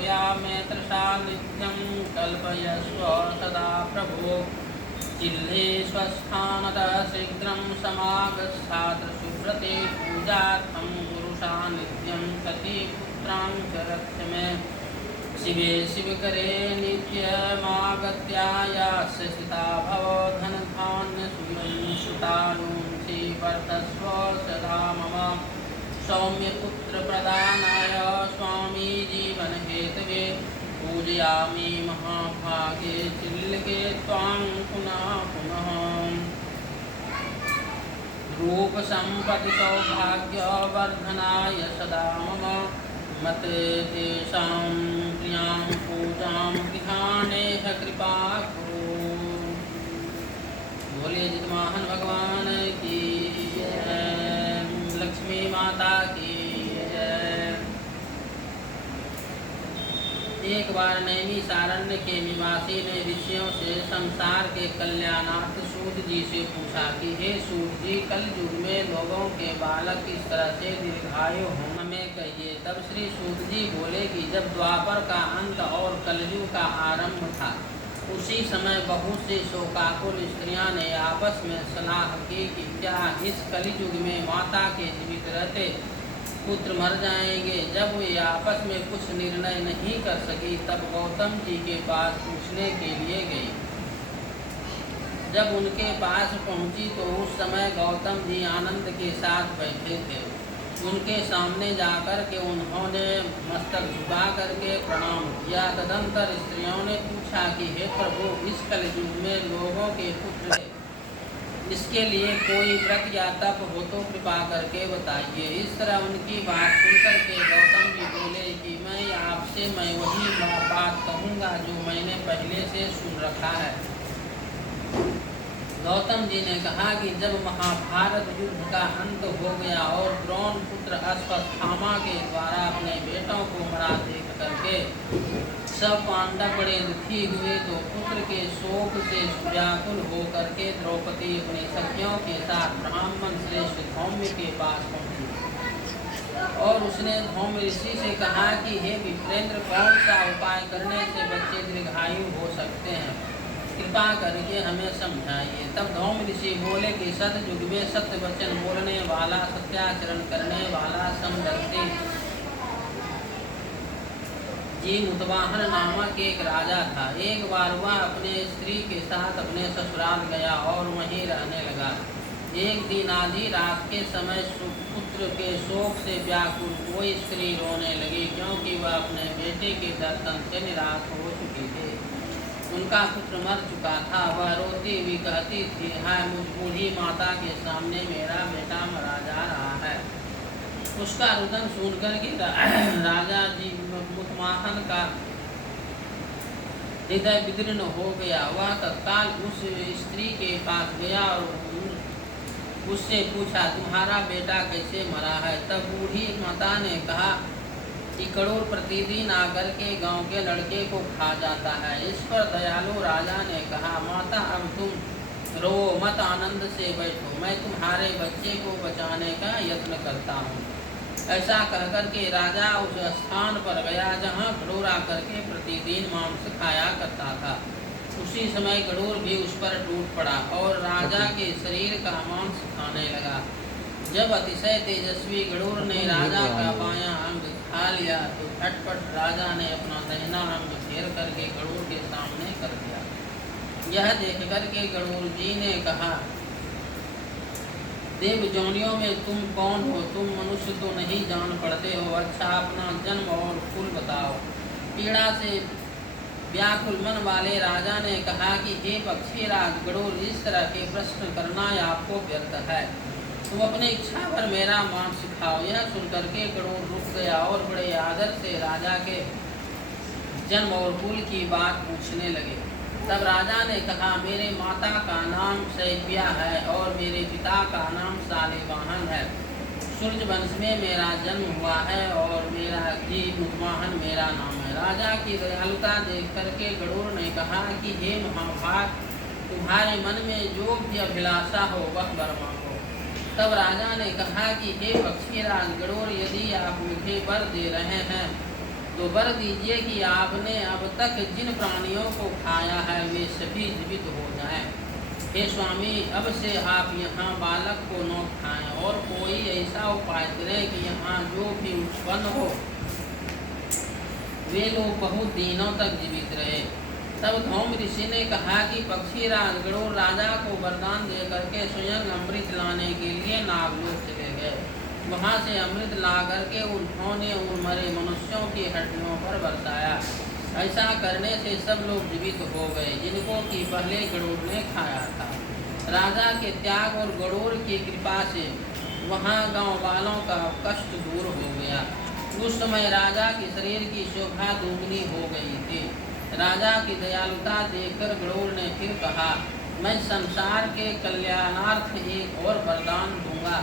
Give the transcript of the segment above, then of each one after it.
त्वया मे तृषा नित्यं कल्पयस्व सदा प्रभो चिल्ले स्वस्थानतः शीघ्रं समागच्छात्र सुव्रते पूजार्थं गुरुषा नित्यं सतीपुत्रां च रक्ष मे शिवे शिवकरे नित्यमागत्यायास्य सिता भव धनधान्यसुता वर्तस्व सदा मम सौम्यपुत्रप्रदानाय स्वामी जीवनहेतवे पूजयामि महाभागे चिल्लके त्वां पुनः पुनः रूपसम्पत्ति सौभाग्यवर्धनाय सदा मम मत तेषां प्रियां पूजां गृहाणेह कृपा कुरु। बोले जितवाहन भगवान की जय, लक्ष्मी माता की जय। एक बार नैमिषारण्य के निवासी ने ऋषियों से संसार के कल्याणार्थ सूत जी से पूछा कि हे सूत जी, कल युग में लोगों के बालक किस तरह से दीर्घायु हों, हमें कहिए। तब श्री सूत जी बोले कि जब द्वापर का अंत और कलयुग का आरंभ था, उसी समय बहुत से शोकाकुल स्त्रियां ने आपस में सलाह की कि क्या इस कलयुग में माता के जीवित रहते पुत्र मर जाएंगे। जब वे आपस में कुछ निर्णय नहीं कर सकी, तब गौतम जी के पास पूछने के लिए गई। जब उनके पास पहुंची तो उस समय गौतम जी आनंद के साथ बैठे थे। उनके सामने जाकर के उन्होंने मस्तक झुका करके प्रणाम किया। तदंतर स्त्रियों ने पूछा कि हे प्रभु, इस कलयुग में लोगों के पुत्र है, इसके लिए कोई व्रत या तप हो तो कृपा करके बताइए। इस तरह उनकी बात सुनकर के गौतम जी बोले कि मैं आपसे वही बात कहूँगा जो मैंने पहले से सुन रखा है। गौतम जी ने कहा कि जब महाभारत युद्ध का अंत हो गया और द्रोण पुत्र अश्वत्थामा के द्वारा अपने बेटों को मरा देख करके सब पांडव बड़े दुखी हुए, तो पुत्र के शोक से व्याकुल होकर के द्रौपदी अपने सखियों के साथ ब्राह्मण श्रेष्ठ धौम्य के पास पहुंची और उसने धौम्य ऋषि से कहा कि हे विप्रेंद्र, कौन सा उपाय करने से बच्चे दीर्घायु हो सकते हैं, कृपा करके हमें समझाइए। तब धौम्य ऋषि बोले कि सतयुग में सत्य वचन बोलने वाला, सत्याचरण करने वाला समदर्शी जी मुतवाहन नामक एक राजा था। एक बार वह अपने स्त्री के साथ अपने ससुराल गया और वहीं रहने लगा। एक दिन आधी रात के समय पुत्र के शोक से व्याकुल कोई स्त्री रोने लगी, क्योंकि वह अपने बेटे के दर्शन से निराश हो चुकी थी। उनका पुत्र मर चुका था। वह रोती हुई कहती थी, हाय मुझ बूढ़ी माता के सामने मेरा बेटा मरा जा रहा है। उसका रुदन सुनकर के राजा जी मुतवाहन का हृदय विदीर्ण हो गया। वह तत्काल उस स्त्री के पास गया और उससे पूछा, तुम्हारा बेटा कैसे मरा है। तब बूढ़ी माता ने कहा कि गरुड़ प्रतिदिन आकर के गांव के लड़के को खा जाता है। इस पर दयालु राजा ने कहा, माता अब तुम रो मत, आनंद से बैठो, मैं तुम्हारे बच्चे को बचाने का यत्न करता हूँ। ऐसा कहकर के राजा उस स्थान पर गया जहाँ गरुड़ आकर के प्रतिदिन मांस खाया करता था। उसी समय गरुड़ भी उस पर टूट पड़ा और राजा के शरीर का मांस खाने लगा। जब अतिशय तेजस्वी गरुड़ ने राजा का बायां अंग खा लिया तो झटपट राजा ने अपना दाहिना अंग घेर करके गरुड़ के सामने कर दिया। यह देख करके गरुड़ जी ने कहा, देव जोनियों में तुम कौन हो? तुम मनुष्य तो नहीं जान पड़ते हो। अच्छा अपना जन्म और कुल बताओ। पीड़ा से व्याकुल मन वाले राजा ने कहा कि हे पक्षीराज गरुड़, इस तरह के प्रश्न करना आपको व्यर्थ है। तुम अपनी इच्छा पर मेरा मांस खाओ। यह सुनकर के गरुड़ रुक गया और बड़े आदर से राजा के जन्म और कुल की बात पूछने लगे। तब राजा ने कहा, मेरे माता का नाम शैव्या है और मेरे पिता का नाम शालिवाहन है। सूर्य वंश में मेरा जन्म हुआ है और मेरा जी मुतवाहन मेरा नाम है। राजा की दयालुता देख करके गरुड़ ने कहा कि हे महाभाग, तुम्हारे मन में जो भी अभिलाषा हो वह वर मांगो। तब राजा ने कहा कि हे पक्षीराज गरुड़, यदि आप मुझे वर दे रहे हैं तो वर दीजिए कि आपने अब तक जिन प्राणियों को खाया है वे सभी जीवित हो जाएं। हे स्वामी, अब से आप यहाँ बालक को न खाएं और कोई ऐसा उपाय करें कि यहाँ जो भी उत्पन्न हो वे लोग बहुत दिनों तक जीवित रहे। तब धौम ऋषि ने कहा कि पक्षीराज गरुड़ राजा को वरदान दे करके स्वयं अमृत लाने के लिए नागलोक चले गए। वहाँ से अमृत ला करके उन्होंने उन मरे मनुष्यों की हड्डियों पर बरसाया। ऐसा करने से सब लोग जीवित हो गए जिनको कि पहले गरुड़ ने खाया था। राजा के त्याग और गरुड़ की कृपा से वहाँ गांव वालों का कष्ट दूर हो गया। उस समय राजा के शरीर की शोभा दुगनी हो गई थी। राजा की दयालुता देखकर गरुड़ ने फिर कहा, मैं संसार के कल्याणार्थ एक और वरदान दूंगा।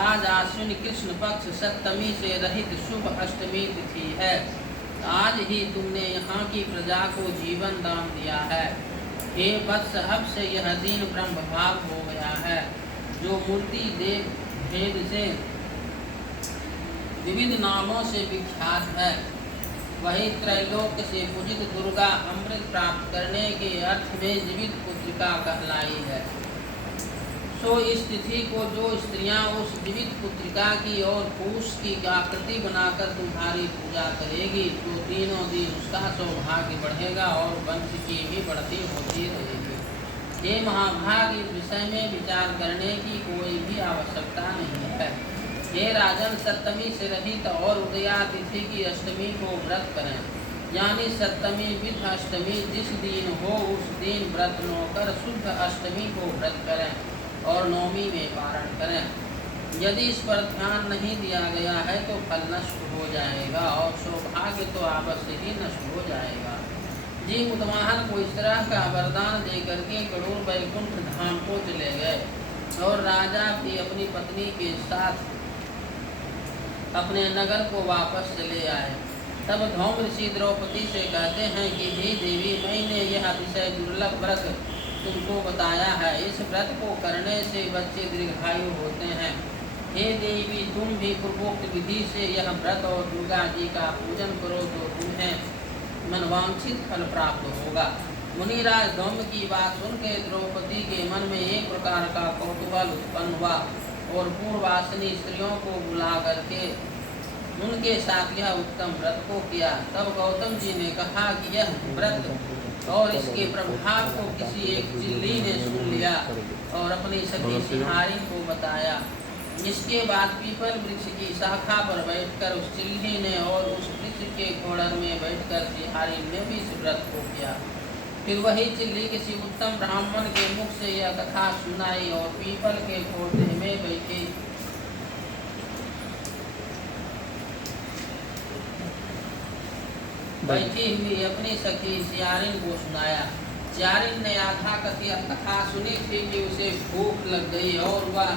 आज आश्विन कृष्ण पक्ष सप्तमी से रहित शुभ अष्टमी तिथि है। आज ही तुमने यहाँ की प्रजा को जीवन दान दिया है। हे वत्स, अब से यह दिन ब्रह्म भाव हो गया है, जो मूर्ति देव भेद से विविध नामों से विख्यात है। वही त्रैलोक से पूजित दुर्गा अमृत प्राप्त करने के अर्थ में जीवित पुत्रिका कहलाई है। सो इस तिथि को जो स्त्रियां उस जीवित पुत्रिका की और पुरुष की आकृति बनाकर तुम्हारी पूजा करेगी तो दिनों दिन उसका सौभाग्य बढ़ेगा और वंश की भी बढ़ती होती रहेगी। ये महाभाग, इस विषय में विचार करने की कोई भी आवश्यकता नहीं है। हे राजन, सप्तमी से रहित और उदया तिथि की अष्टमी को व्रत करें, यानी सप्तमी विध अष्टमी जिस दिन हो उस दिन व्रत न कर शुद्ध अष्टमी को व्रत करें और नवमी में पारण करें। यदि इस पर ध्यान नहीं दिया गया है तो फल नष्ट हो जाएगा और सौभाग्य तो अवश्य ही नष्ट हो जाएगा। जी मुतवाहन को इस तरह का वरदान दे करके गरुड़ वैकुंठ धाम को चले गए और राजा भी अपनी पत्नी के साथ अपने नगर को वापस चले आए। तब धौम ऋषि द्रौपदी से कहते हैं कि हे देवी, मैंने यह अतिशय दुर्लभ व्रत तुमको बताया है। इस व्रत को करने से बच्चे दीर्घायु होते हैं। हे देवी, तुम भी पूर्वोक्त विधि से यह व्रत और दुर्गा जी का पूजन करो तो तुम्हें मनवांछित फल प्राप्त होगा। मुनिराज धौम की बात सुनकर द्रौपदी के मन में एक प्रकार का कौतूहल उत्पन्न हुआ और पूर्ववासिनी स्त्रियों को बुला करके उनके साथ यह उत्तम व्रत को किया। तब गौतम जी ने कहा कि यह व्रत और इसके प्रभाव को किसी एक चिल्ली ने सुन लिया और अपनी सखी सिहारी को बताया। इसके बाद पीपल वृक्ष की शाखा पर बैठकर उस चिल्ली ने और उस वृक्ष के कोड़र में बैठकर सिहारी ने भी इस व्रत को किया। फिर वही चिल्ली किसी उत्तम ब्राह्मण के मुख से यह कथा सुनाई और पीपल के पौधे में बैठी हुई अपनी सखी सियारिन को सुनाया। सियारिन ने आधा कथा सुनी थी कि उसे भूख लग गई और वह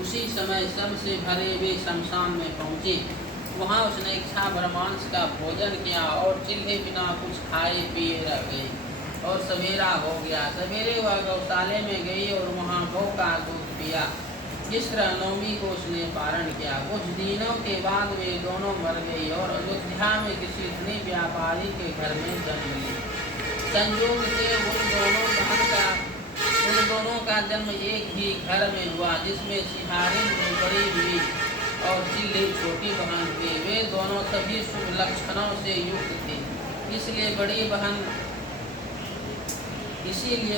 उसी समय सब से भरे हुए शमशान में पहुंची। वहां उसने इच्छा भरमांस का भोजन किया और चिल्ले बिना कुछ खाए पिए रह गई और सवेरा हो गया। सवेरे वह गौशाले में गई और वहां गौ का दूध पिया। जिस तरह नवमी को उसने पारण किया। कुछ दिनों के बाद वे दोनों मर गई और अयोध्या में किसी धनी व्यापारी के घर में जन्म ली। संयोग से उन दोनों का जन्म एक ही घर में हुआ, जिसमें सिहारिन में बड़ी हुई और चिल्ली छोटी बहन हुई। वे दोनों सभी शुभ लक्षणों से युक्त थी। इसीलिए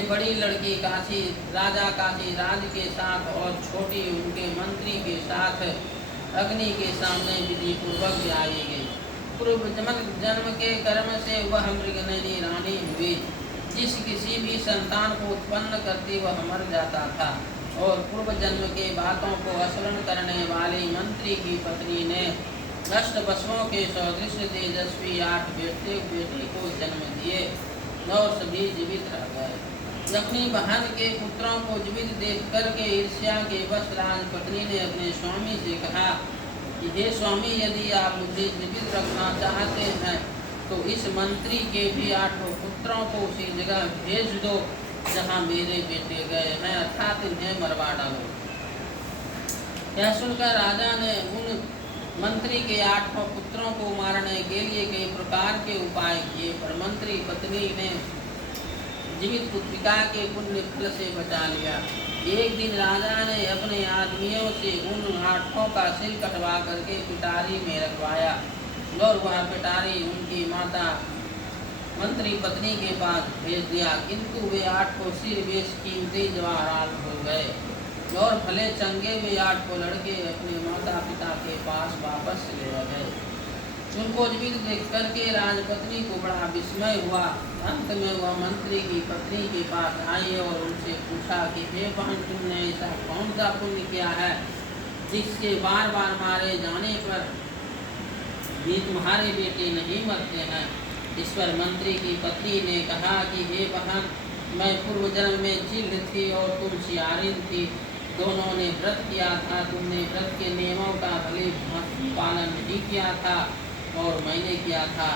बड़ी लड़की काशी राजा काशी राज के साथ और छोटी उनके मंत्री के साथ अग्नि के सामने विधि पूर्वक आई गई। पूर्व जन्म के कर्म से वह मृगनयनी रानी हुई। जिस किसी भी संतान को उत्पन्न करती वह मर जाता था और पूर्व जन्म के बातों को असरण करने वाली मंत्री की पत्नी ने अष्ट वसुओं के सदृश तेजस्वी 8 बेटे को जन्म दिए और सभी जीवित रह गए। अपनी बहन के पुत्रों को जीवित देख करके ईर्ष्या के वश राजपत्नी ने अपने स्वामी से कहा कि हे स्वामी, यदि आप मुझे जीवित रखना चाहते हैं तो इस मंत्री के भी 8 पुत्रों को उसी जगह भेज दो जहां मेरे बेटे गए हैं, अर्थात इन्हें मरवा डालो। यह सुनकर राजा ने उन मंत्री के 8 पुत्रों को मारने के लिए कई प्रकार के उपाय किए, पर मंत्री पत्नी ने जीवित पुत्रिका के पुण्य फल से बचा लिया। एक दिन राजा ने अपने आदमियों से उन 8 का सिर कटवा करके पिटारी में रखवाया और वह पिटारी उनकी माता मंत्री पत्नी के पास भेज दिया, किंतु वे 8 सिर बेशकीमती जवाहरात हो गए और भले चंगे वे 8 लड़के अपने माता पिता के पास वापस ले गए। उनको जीवित देख करके राजपत्नी को बड़ा विस्मय हुआ। अंत में वह मंत्री की पत्नी के पास आई और उनसे पूछा कि हे बहन, तुमने ऐसा कौन सा पुण्य किया है जिसके बार बार मारे जाने पर भी तुम्हारे बेटे नहीं मरते हैं। इस पर मंत्री की पत्नी ने कहा कि हे बहन, मैं पूर्व जन्म में चिल्ल थी और तुम सियारिन थी। दोनों ने व्रत किया था, तुमने व्रत के नियमों का भले भांति पालन नहीं किया था और मैंने किया था।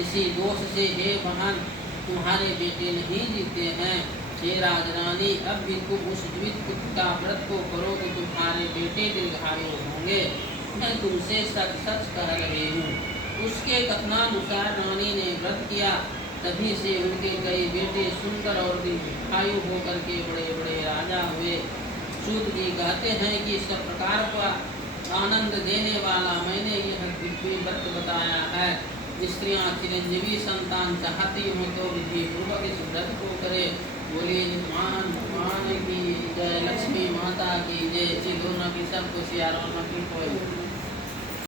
इसी दोष से हे बहन, तुम्हारे बेटे नहीं जीते हैं। हे राजरानी, अब भी तुम उस जीवित पुत्र का व्रत को करो तो तुम्हारे बेटे दीर्घायु होंगे। मैं तुमसे सच सच कह रही हूँ। उसके कथनानुसार रानी ने व्रत किया, तभी से उनके कई बेटे सुंदर और दीर्घायु होकर के बड़े बड़े राजा हुए। सूत जी कहते हैं कि इस प्रकार का आनंद देने वाला मैंने यह दिव्य व्रत बताया है। स्त्रियां चिरंजीवी संतान चाहती हो तो विधि पूर्वक इस व्रत को करे। बोलिए हनुमान भगवान की जय, लक्ष्मी माता की जय। श्री दोनों की सबको सिया राम की कोई